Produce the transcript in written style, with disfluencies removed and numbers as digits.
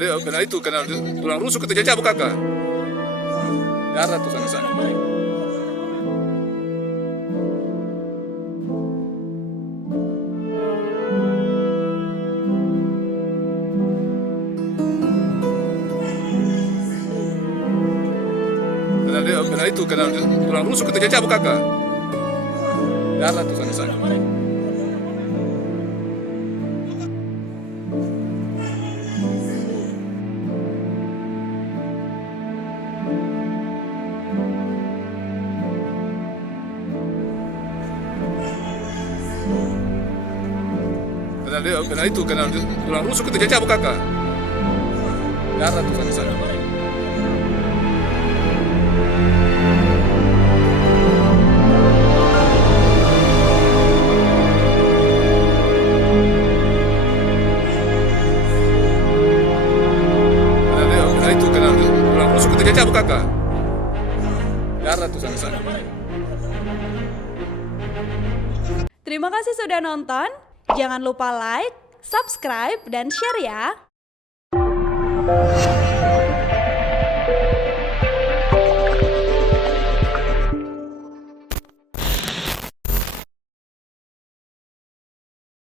Karena itu, karena tulang rusuk kita cabut kakak. Darah tuh sana-sana. Karena itu, karena tulang rusuk kita cabut kakak. Darah tuh sana-sana. Karena itu, karena tulang rusuk kita cabut kakak. Darah tuh sana-sana. Karena itu, karena tulang rusuk kita cabut kakak. Darah tuh sana-sana. Terima kasih sudah nonton. Jangan lupa like, subscribe, dan share ya.